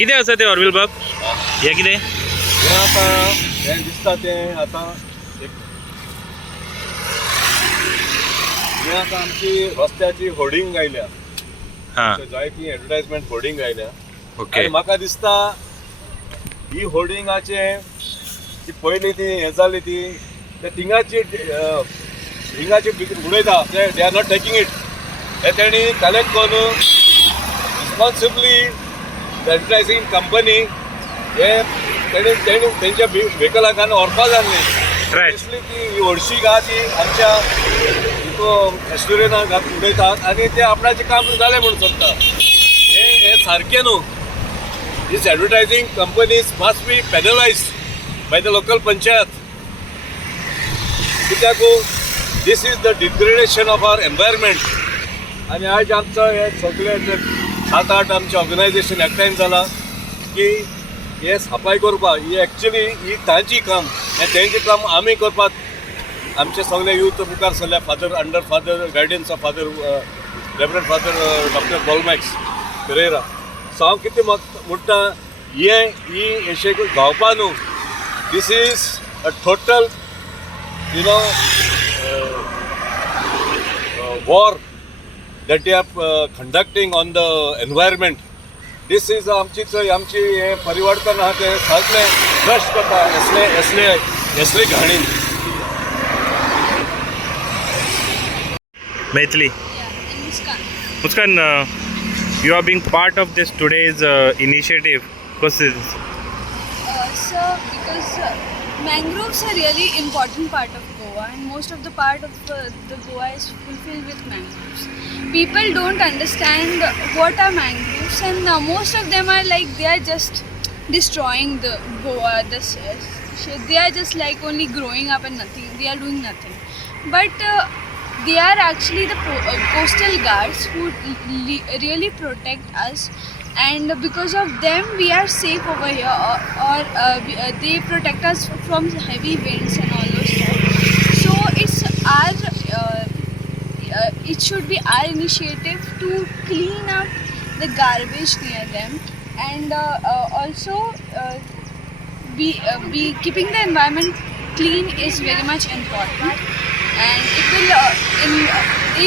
कितें आसा तें हॉर्नबिल बाब? हे कितें? हे आता हे दिसता तें आता हे आता आमची रस्त्याची होर्डिंग आयल्या. हां जायती एडवर्टायजमेंट होर्डिंग आयल्या. ओके. आनी म्हाका दिसता ही होर्डिंगाचे ती पयली ती हे जाली ती थिंगाची उडयता ते they are not taking it. हे तेणी कलेक्ट करून रिस्पॉन्सिबली एडवर्टायझींग कंपनी हे तेणी तेंच्या व्हेकलांक व्हरपा जाल्ली. Right. ती हरशीक आहा ती आमच्या एस्टुरियनाक उडयतात आनी ते आपणाचें काम जालें म्हणून सोदता. हे सारकें न्हू. These advertising companies must be penalized by the local panchayat. कित्याक this is the degradation of our environment. आनी आज आमचं हे सगळे 7-8 आमचे ऑर्गनायझेशन एकठांय जाला की हे सफाई करपाक ही एक्चुअली ही तांची काम. हे तेंचें काम आमी करपाक आमचे सगळे यूथ मुखार सरल्या father under father guidance of father reverend father doctor बॉलमॅक्स पेरेरा. सो हांव कितें म्हणटा ही अशें गावपा न्हू. This is a total war that they are conducting on the environment. This is आमची हे परिवर्तन आहा ते सगळे नष्ट करता असले घाणीन. Maithili. Muskan, you are being part of this today's initiative. What's this? So, because mangroves are really important part of Goa, and most of the part of the Goa is fulfilled with mangroves. People don't understand what are mangroves, and most of them are like they are just destroying the Goa. They are just like only growing up and nothing. They are doing nothing, but they are actually the coastal guards who really protect us. And because of them we are safe over here, or they protect us from heavy winds and all those stuff. So it's it should be our initiative to clean up the garbage near them, and also be keeping the environment clean is very much important, and it will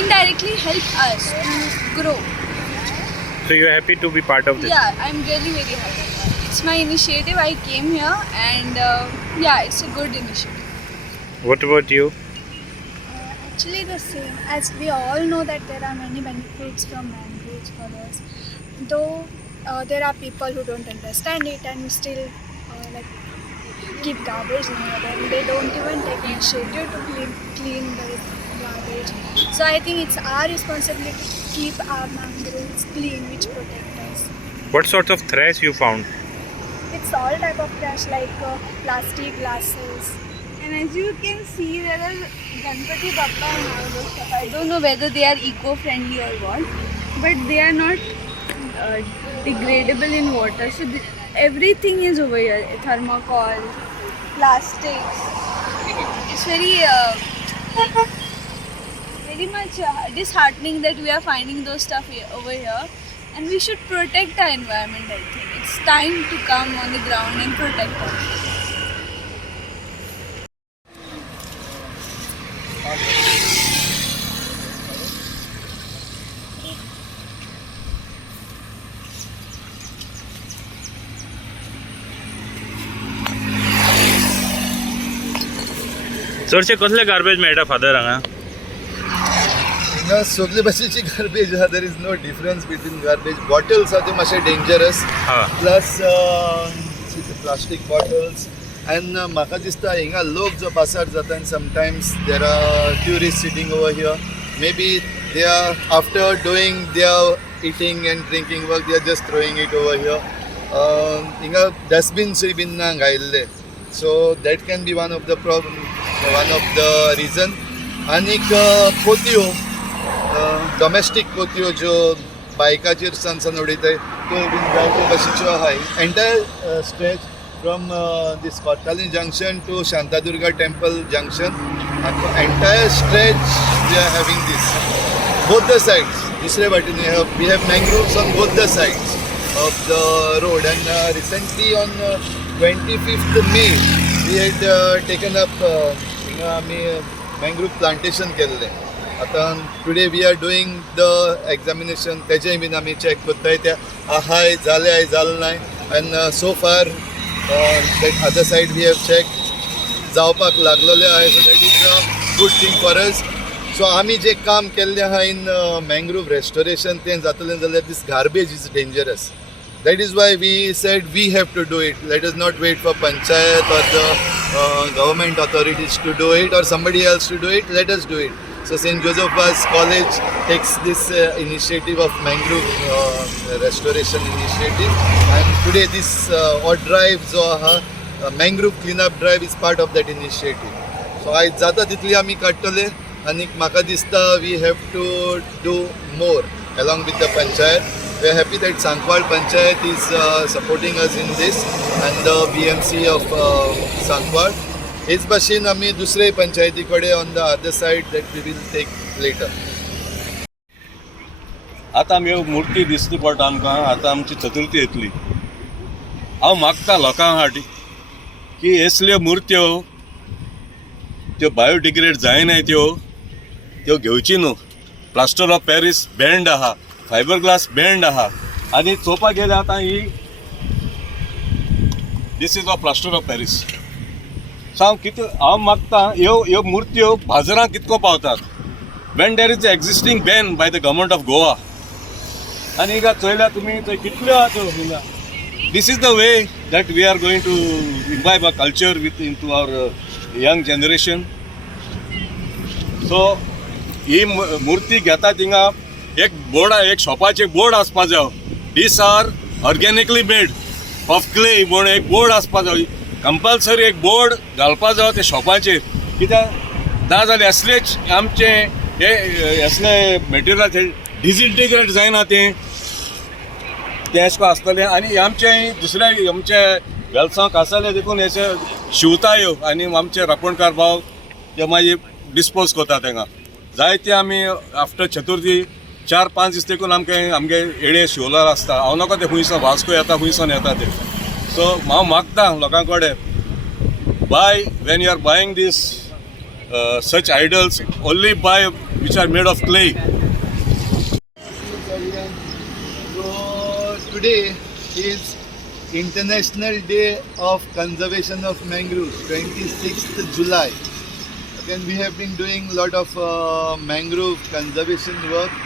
indirectly help us to grow. So you're happy to be part of this? Yeah, I'm really very happy. It's my initiative. I came here, and yeah, it's a good initiative. What about you? Actually the same, as we all know that there are many benefits from mangroves for us, though there are people who don't understand it and still like keep garbage near them. They don't even take initiative to clean the garbage. So I think it's our responsibility to keep our mangroves clean, which protect us. What sorts of trash you found? It's all type of trash like plastic, glasses. And as you can see, there are Ganpati Bappa and all those stuff. I don't know whether they are eco-friendly or what, but they are not degradable in water. So everything is over here. Thermocol, plastics. It's very much disheartening that we are finding those stuff over here, and we should protect our environment. I think it's time to come on the ground and protect it. चडशे कसले garbage मेळटा father हांगा? हिंगा सगळे भाशेची garbage आहा. There is no difference between garbage. Bottles आहा त्यो मातशे dangerous, plus plastic bottles. And म्हाका दिसता हिंगा लोक जो पासार जाता, and sometimes there are tourist sitting over here. Maybe they are after doing their eating and drinking work, they are just throwing it over here. हिंगा डस्टबिन्सूय been ना घायल्ले. So that can be one of the reason. आनीक पोतयो, domestic पोतयो ज्यो बायकाचेर सान उडयताय त्यो been जायत्यो भाशेच्यो आहाय. Entire stretch from this Cortalim junction to Shantadurga temple junction, entire stretch we are having this. Both the sides. दुसरे वाटेन we have mangroves on both the sides. of the road. And recently on 25th May, we had taken up mangrove plantation केल्ले. आता today we are doing the examination. तेजेय बीन आमी check करताय ते आहाय जालें नाय. And so far that other side we have checked जावपाक लागलेले आहे. So that is a good thing for us. So आमी जे काम केल्ले आहा in mangrove restoration तें जातलें जाल्यार this garbage is dangerous. That is why we said we have to do it. Let us not wait for panchayat or the government authorities to do it or somebody else to do it. Let us do it. So St. Joseph's College takes this initiative of mangrove restoration initiative, and today this drive जो आहा mangrove cleanup drive is part of that initiative. So आयज जाता तितली आमी काडटले, आनी म्हाका दिसता we have to do more along with the panchayat. We are happy that Sankwal Panchayat is supporting us in this, and the BMC of Sankwal. हेच भाशेन आमी दुसरे पंचायती कडेन on the other side that we will take later. आतां आमी मुर्ती दिसली पडटा आमकां. आतां आमची चतुर्थी येतली. हांव मागता लोकांक की असल्यो मुर्त्यो त्यो बायोडिग्रेड जायनाय त्यो घेवची न्हू. प्लास्टर ऑफ पॅरीस बँड आहा, फायबर ग्लास बँड आहा, आनी चोवपाक गेल्यार आतां ही this is a plaster of Paris. So हांव मागता ह्यो मुर्त्यो बाजारांत कितको पावतात. When there is existing ban by the government of Goa, आनी हिंगा चोयल्यार तुमी थंय कितल्यो आहा त्यो हिंगा. This is the way that we are going to imbibe our culture into our young generation. So, ही मुर्ती घेता थिंगा एक शॉपाचे बोर्ड आसपा जाय. These are organically made of clay म्हूण एक बोर्ड आसपा जाय. कंपल्सरी एक बोर्ड घालपा जाय ते शॉपाचेर, कित्याक ना जाल्यार असलेच आमचे हे असले मटेरियल डिसइंटिग्रेट जायना तें अशें आसतलें. आनी आमचे दुसऱ्या आमचे वेलसांक आसले देखून हेचे शिवतायो आनी आमचे रापणकार भाव ते मागीर डिस्पोज करता तेंगा. जायते आमी आफ्टर चतुर्थी 4-5 दीस देखून आमगे येडे शिवलार आसता. हांव नाका ते खुंयसान वास्को येता खुंयसान येता ते. सो हांव मागता लोकां कडेन buy when you are buying these such idols only buy which are made of clay. Today is International Day of Conservation of Mangroves, 26th July. Again, we have been doing a lot of mangrove conservation work.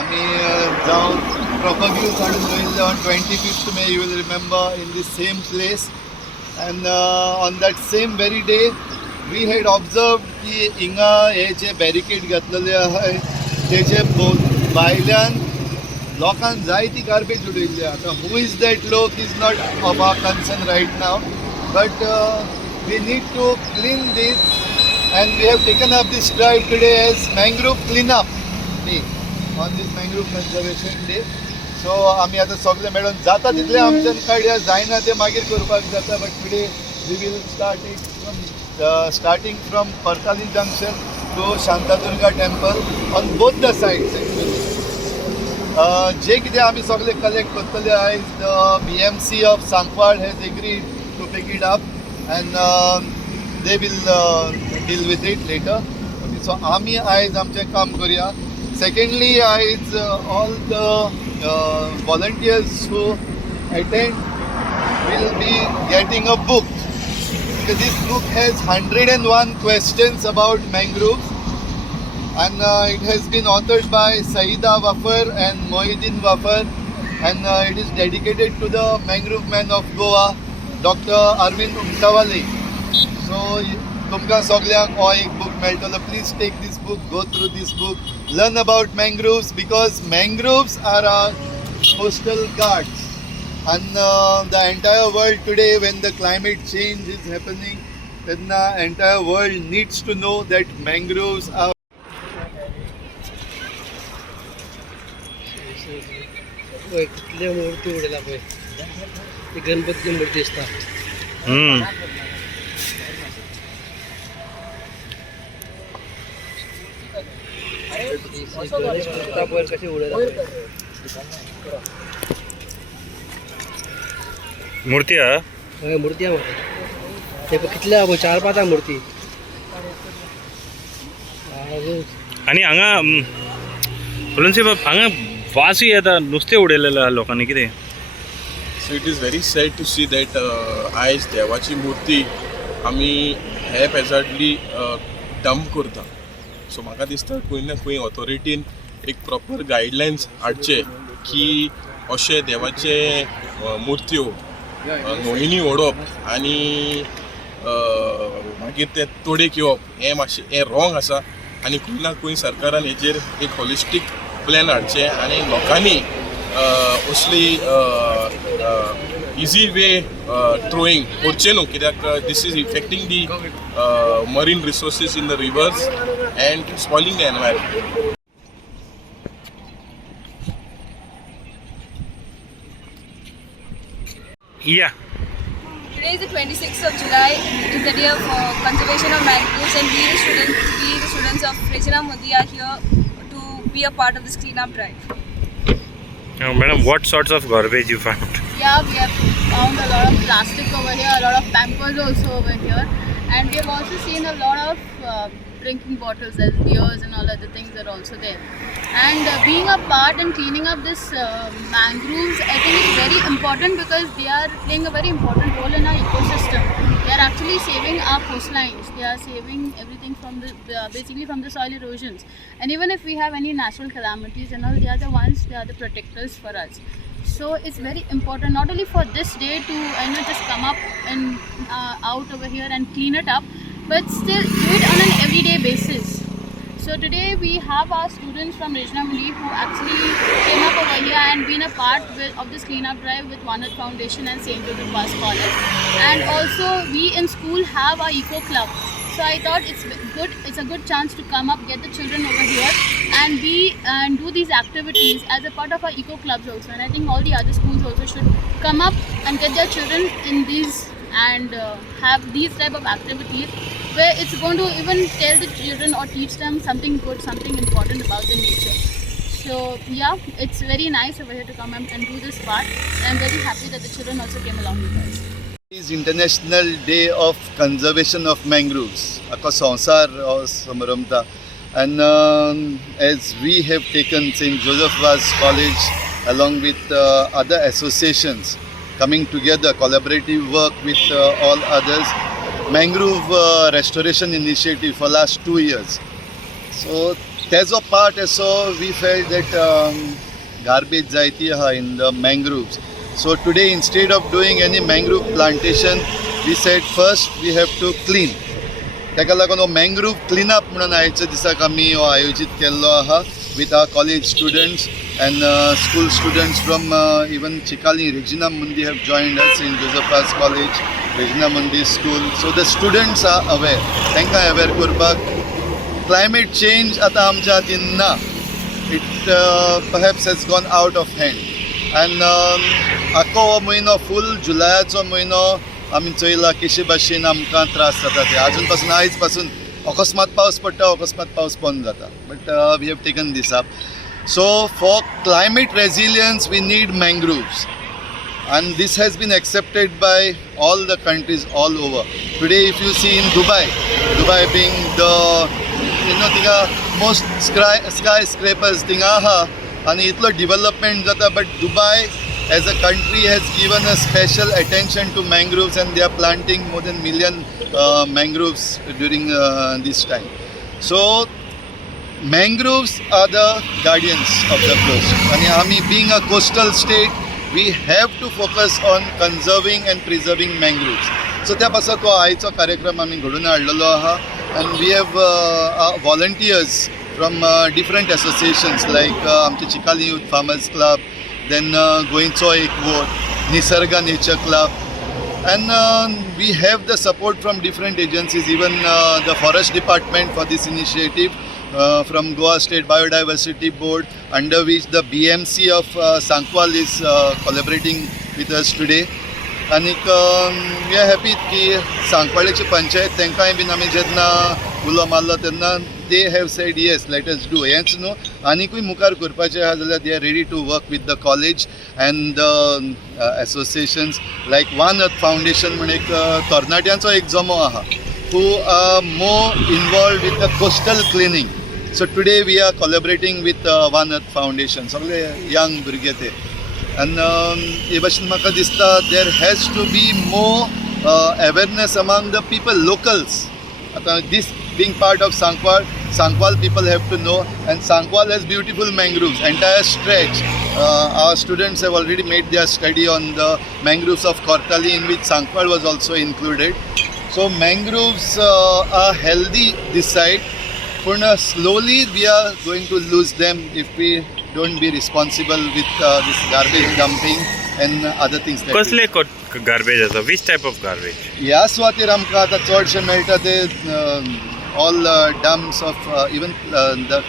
आमी जावन propagules हाडून रोयिल्ले on 25th May, you will remember, in the same place. And on that same very day, we had observed की हिंगा हे जे barricade घातलेले आहाय तेजे भायल्यान लोकांक जायती गार्बेज उडयल्ली. आतां हू इज दॅट लोक is not of our concern right now, but we need to clean this and we have taken up this drive today as mangrove clean up day on this mangrove conservation day. So आमी आतां सगळे मेळून जाता तितलें आमच्यान काडया, जायना तें मागीर करपाक जाता. But today we will starting from पर्ताली junction to Shantadurga temple on both the sides. जे कितें आमी सगळे कलेक्ट करतले आयज the BMC of Sancoale has agreed to pick it up and they will deal with it later. So आमी आयज आमचें काम करुया. सेकंडली आयज all the volunteers who attend will be getting a book, because this book has 101 questions about mangroves. And it has been authored by Saida Wafar and Mohiddin Wafar, and it is dedicated to the mangrove man of Goa, Dr. Arvind Umtawale. So तुमकां सगळ्यांक हो एक book मेळटलो. Please take this book, go through this book, learn about mangroves, because mangroves are our coastal guards. And the entire world today, when the climate change is happening, then the entire world needs to know that mangroves are कितले मूर्ती उडयला पळय, ती गणपतीची मूर्ती दिसता. गणेश मूर्ती पळय कशी उडयला पळय. मूर्ती हा हय मूर्ती आहा म्हाका ते कितले आहा पळय 4-5 आहा मूर्ती आणि हांगा फुलनसी बाब हांगा वासूय येता नुस्तें उडयलेलें आहा लोकांनी कितें so it is very sad to see that आयज देवाची मुर्ती आमी हे पेजाडली डंप करता सो म्हाका दिसता खंय ना खंय ऑथॉरिटीन एक प्रॉपर गायडलायन्स हाडचे की अशे देवाचे मुर्त्यो न्हंयनी ओडप आनी मागीर ते तोडेक येवप हें मातशें हें रॉंग आसा आनी खंय ना खंय सरकारान हेजेर एक हॉलिस्टीक प्लॅन हाडचे आनी लोकांनी असली इजी वे थ्रोईंग करचे न्हू कित्याक this is affecting the marine resources in the rivers and spoiling the environment. या Today is the 26th of July. It is the day of conservation of mangroves, and we the students of Regina Mundi are here to be a part of this cleanup drive. madam, what sorts of garbage you found? Yeah, we have found a lot of plastic over here, a lot of pampers also over here, and we have also seen a lot of drinking bottles, as beers and all other things are also there. And being a part and cleaning up this mangroves, I think it's very important because they are playing a very important role in our ecosystem. They are actually saving our coastlines. They are saving everything from basically from the soil erosions. And even if we have any natural calamities and all, they are the ones, they are the protectors for us. So it's very important not only for this day to just come up and out over here and clean it up, but still do it on an everyday basis. So today we have our students from Regina Mundi who actually came up over here and been a part of this cleanup drive with One Earth Foundation and St. Joseph Pass College. And also we in school have our eco club. So I thought it's a good chance to come up, get the children over here and do these activities as a part of our eco clubs also. And I think all the other schools also should come up and get their children in these and have these type of activities where it's going to even tell the children or teach them something good, something important about the nature. So yeah, it's very nice over here to come and do this part. And I'm very happy that the children also came along with us. It is International Day of Conservation of Mangroves. Ako Sansar Samarumta. And as we have taken St. Joseph Vaz College along with other associations coming together, collaborative work with all others, mangrove restoration initiative for last 2 years. So there's a part so we felt that garbage zaiti in the mangroves. So today instead of doing any mangrove plantation, we said first we have to clean. ताका लागून हो mangrove cleanup म्हणून आयच्या दिसाक आमी हो आयोजीत केल्लो आहा with our college students and school students from even Chikali, Regina Mundi have joined us in Joseph's College, Regina Mundi School. So the students are aware. तांकां aware करपाक climate change आतां आमच्या हातीन ना. It perhaps has gone out of hand. And आख्खो हो म्हयनो फूल जुलायाचो म्हयनो आमी चोयला केशे भाशेन आमकां त्रास जाता ते आजून पासून आयज पासून अकस्मात पावस पडटा अकस्मात पावस बंद जाता but we have taken this up so for climate resilience we need mangroves and this has been accepted by all the countries all over. Today if you see in Dubai being the tinga most skyscrapers tinga aha and itlo development jata but Dubai as a country has given a special attention to mangroves and they are planting more than million mangroves during this time. So mangroves are the guardians of the coast and ami being a coastal state we have to focus on conserving and preserving mangroves. So त्या पासून तो आयचो कार्यक्रम आमी घडोवन हाडलेलो आहा and we have volunteers from different associations like आमचे Chicalim Youth Farmers Club, then Goincho Ekvot, Nisarga Nature Club, and we have the support from different agencies, even the Forest Department for this initiative, from Goa State Biodiversity Board, under which the BMC of Sankwal is collaborating with us today. And we are happy की सांकवाळेची पंचायत तांकांय been आमी जेन्ना उलो मारलो तेन्ना they have said yes let us do हेंच न्हू आनीकूय मुखार करपाचें आहा जाल्यार they are ready to work with the college and the associations like One Earth Foundation म्हण एक तरणाट्यांचो एक जमो आहा who are more involved with the coastal cleaning. So today we are collaborating with One Earth Foundation. सगळे young भुरगे ते. And हे भाशेन म्हाका दिसता there has to be more awareness among the people, locals. आता this being part of Sankwal people have to know, and Sankwal has beautiful mangroves, entire stretch. Our students have already made their study on the mangroves of Kortali, in which Sankwal was also included. So mangroves are healthy this side, but slowly we are going to lose them if we don't be responsible with this garbage dumping and other things. कसले garbage आसा? Which type of garbage? ह्या सुवातेर आमकां आतां चडशें मेळटा ते all dumps of even the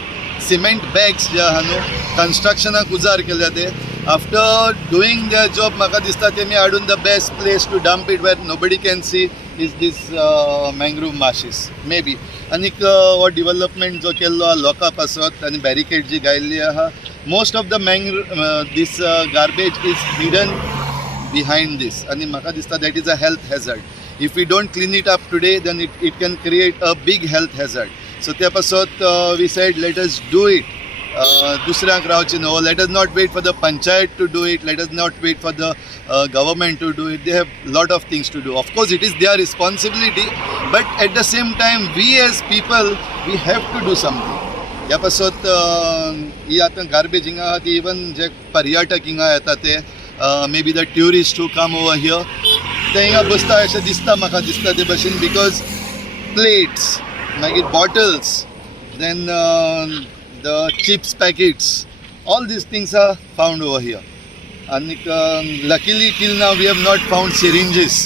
cement bags जे आहा न्हू कन्स्ट्रक्शनाक उजार केल्या ते आफ्टर डुईंग देयर जॉब म्हाका दिसता तेमी हाडून the best place to dump it where nobody can see is this mangrove marshes maybe. आनीक हो डिवेलपमेंट जो केल्लो आहा लोकां पासत आनी बॅरिकेड जी घायल्ली आहा most of the this garbage is hidden behind this, and म्हाका दिसता that is a health hazard. If we don't clean it up today, then it can create a big health hazard. So त्या पासत we said let us do it. दुसऱ्यांक रावचे न्हू. Let us not wait for the panchayat to do it. Let us not wait for the government to do it. They have lot of things to do. Of course, it is their responsibility, but at the same time, we as people, we have to do something. ह्या पासत ही आतां garbage हिंगा आहा ती even जे पर्यटक हिंगा येता ते maybe the tourists who come over here ते हिंगा बसता अशें दिसता म्हाका दिसता ते भशेन because plates मागीर bottles then the chips packets all these things are found over here and luckily till now we have not found syringes.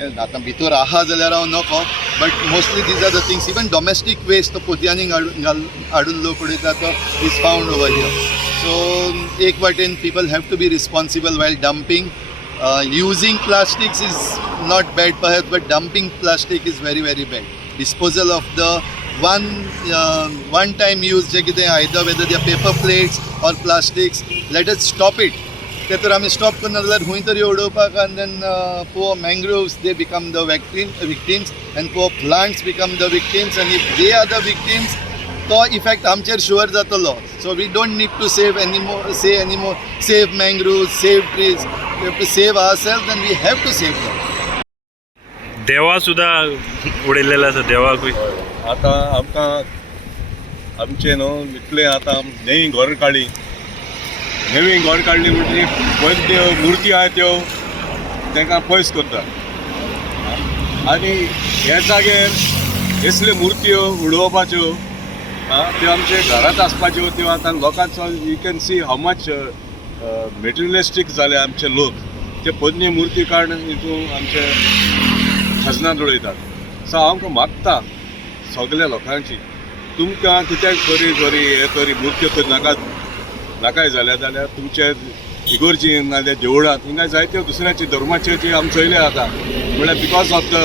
आतां भितर आहा जाल्यार हांव नको but mostly these are the things even domestic waste तो पोतयांनी हाडून लोक उडयता तो is found over here. So एक वाटेन people have to be responsible while dumping. Using plastics is not bad perhaps but dumping plastic is very very bad. Disposal of the one time use जे कितें either whether they paper plates or plastics let us stop it. ते तर आमी stop करना जाल्यार खंय तरी उडोवपाक आनी then poor mangroves they become the victims and poor plants become the victims and if they are the victims तो इफेक्ट आमचेर शुअर जातलो. So we don't need to save anymore save mangroves save trees we have to save ourselves and we have to save them. देवा सुद्धा उडयलेलो आसा देवाकूय. आतां आमकां आमचे न्हू इतले आतां नवी घर काडली म्हणजे पयस त्यो मुर्ती आहा त्यो तांकां पयस करता आनी हे जाग्यार असल्यो मुर्त्यो उडोवपाच्यो त्यो आमचे घरांत आसपाच्यो त्यो आतां लोकांचो you can see how much materialistic जाले आमचे लोक. ते पोरणी मुर्ती काडून हितून आमचे खजनांत उडयतात. सो हांव मागता सगल्या लोकांची तुमकां कित्याक बरी हे तरी मुर्त्यो तर नाकाय जाल्यार तुमचे इगोर्जीन नाजाल्यार देवळांत हिंगा जायत्यो दुसऱ्याचे धर्माचे जे आमी चयले आतां म्हळ्यार बिकॉज ऑफ द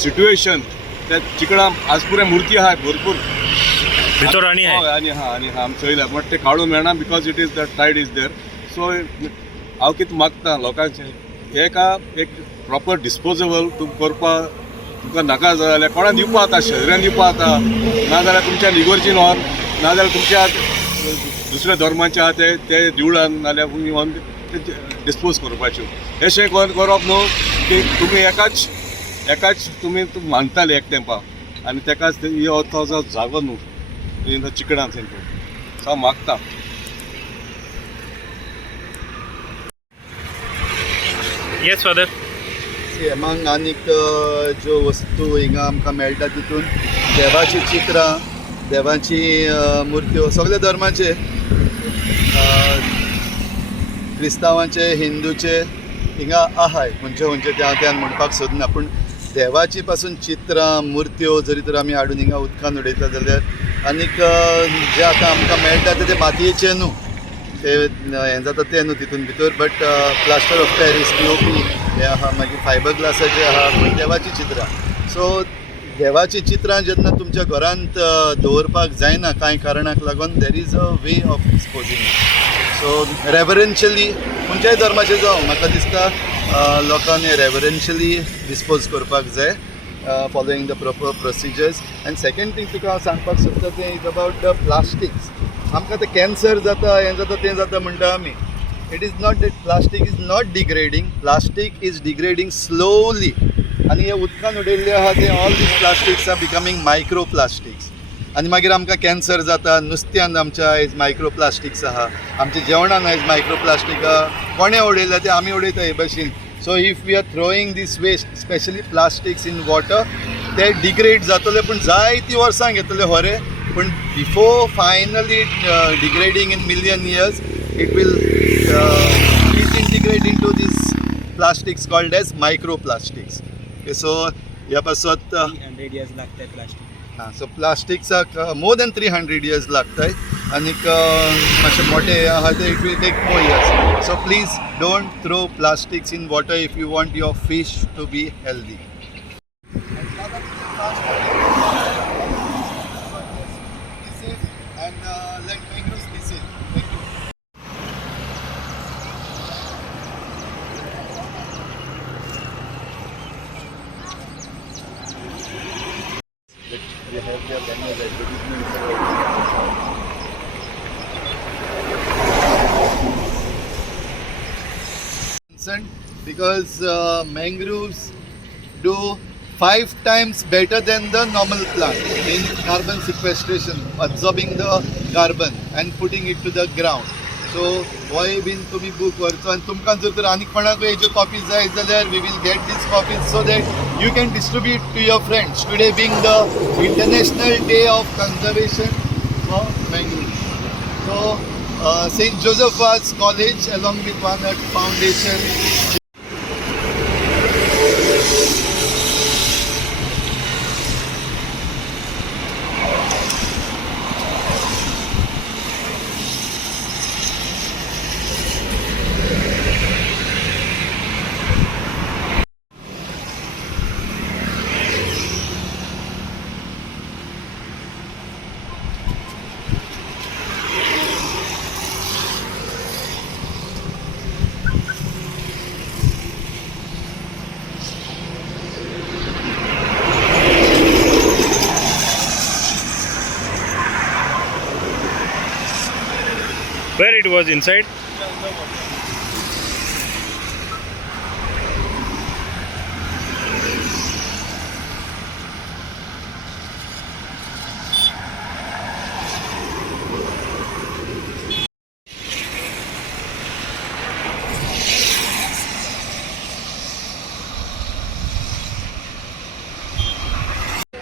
सिट्युएशन त्या चिकडां आज पुरे मुर्ती आहा भरपूर भितर आनी आमी चयल्या बट ते काडूंक मेळना because it is the tide is there. So हांव कितें मागता लोकांचे एक प्रॉपर डिस्पोजेबल करपाक तुमकां नाका जाल्यार कोणा दिवपा जाता शेजऱ्यान दिवपा जाता नाजाल्यार तुमच्या इगोर्जीन व्हरून नाजाल्यार तुमच्या दुसऱ्या धर्माचे आहा ते देवळान नाजाल्यार डिस्पोज करपाच्यो. अशें करप न्हू की तुमी एकाच तुमी मानताले एक तेंपाक आनी तेकाच तो जागो न्हू चिकडांत सो मागता. Yes father. एमांग आनीक ज्यो वस्तू हिंगा आमकां मेळटा तितून देवाची चित्रां देवाची मुर्त्यो सगळे धर्माचे क्रिस्तांवांचे हिंदूचे हिंगा आहाय खंयचे ते हांव त्यान म्हणपाक सोदना पूण देवाची पासून चित्रां मुर्त्यो जरी तर आमी हाडून हिंगा उदकान उडयता जाल्यार आनीक जे आतां आमकां मेळटा ते मातयेचे न्हू ते हें जाता ते न्हू तितून भितर but plaster of Paris POP हे आहा मागीर फायबर ग्लासाचे आहा पूण देवाची चित्रां. सो देवाची चित्रां जेन्ना तुमच्या घरांत दवरपाक जायना कांय कारणाक लागून there is a way of डिस्पोजींग. सो रेवरन्शियली खंयच्याय धर्माचे जावं म्हाका दिसता लोकांनी रेवरन्शियली डिस्पोज करपाक जाय following the proper procedures. And second thing तुका हांव सांगपाक सोदता तें इज अबावट द प्लास्टिक्स. आमकां तें कॅन्सर जाता हें जाता तें जाता म्हणटा आमी. It is not that plastic is not degrading. Plastic is degrading slowly. आनी हे उदकान उडयल्ले आहा ते all this plastics are becoming micro plastics. आनी मागीर आमकां कॅन्सर जाता. नुस्त्यान आमच्या आयज मायक्रो प्लास्टिक्स आहा, आमच्या जेवणान आयज मायक्रो प्लास्टीक आहा. कोणें उडयल्या ते आमी उडयता हे भशेन. So if we are throwing this waste, especially plastics in water, they degrade जातले पण जायती वर्सां घेतले होरे. पण before finally degrading in million years, it will disintegrate into these plastics called as microplastics. Okay, so ह्या पासत 300 years लागतात प्लास्टिक. सो प्लास्टिक्साक मोर दॅन 300 years लागताय. आनीक मातशे मोठे आहा ते it will take more years. So please don't throw plastics in water if you want your fish to be healthy. They have their banners, advertisements. Because mangroves do 5 times better than the normal plant in carbon sequestration, absorbing the carbon and putting it to the ground. So why बीन तुम्ही book व्हरचो आनी तुमकां जर तर आनीक कोणाक हेज्यो copies जाय जाल्यार we will get this copies so that you can distribute to your friends. Today being the international day of conservation for mangroves. So St. Joseph's College along with One Earth Foundation Where it was inside?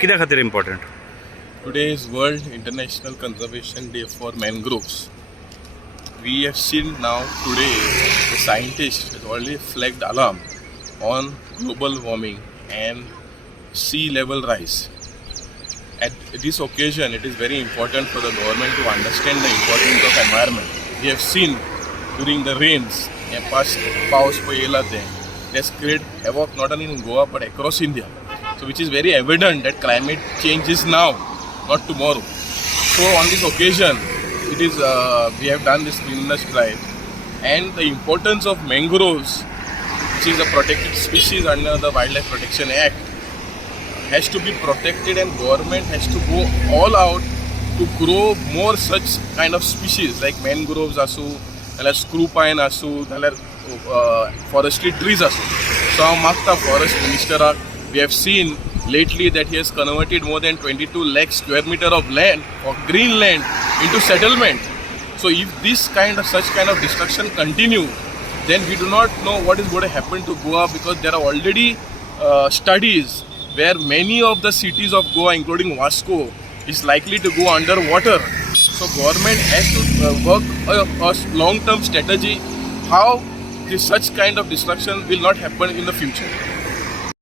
कित्या खातीर important? Today is World International Conservation Day for Mangroves. We have seen now today the scientists has already flagged alarm on global warming and sea level rise. At this occasion, it is very important for the government to understand the importance of environment. We have seen during the rains, past paus payela has created havoc not only in Goa but across India. So which is very evident that climate change is now, not tomorrow. So on this occasion, it is we have done this cleanliness drive, and the importance of mangroves, which is a protected species under the Wildlife Protection Act, has to be protected, and government has to go all out to grow more such kind of species like mangroves asu, nalar screw pine asu, nalar forestry trees asu. So Magta Forest Minister, we have seen lately that he has converted more than 22 lakh square meter of land or green land into settlement. So if such kind of destruction continue, then we do not know what is going to happen to Goa, because there are already studies where many of the cities of Goa, including Vasco, is likely to go underwater. So government has to work a long-term strategy how such kind of destruction will not happen in the future.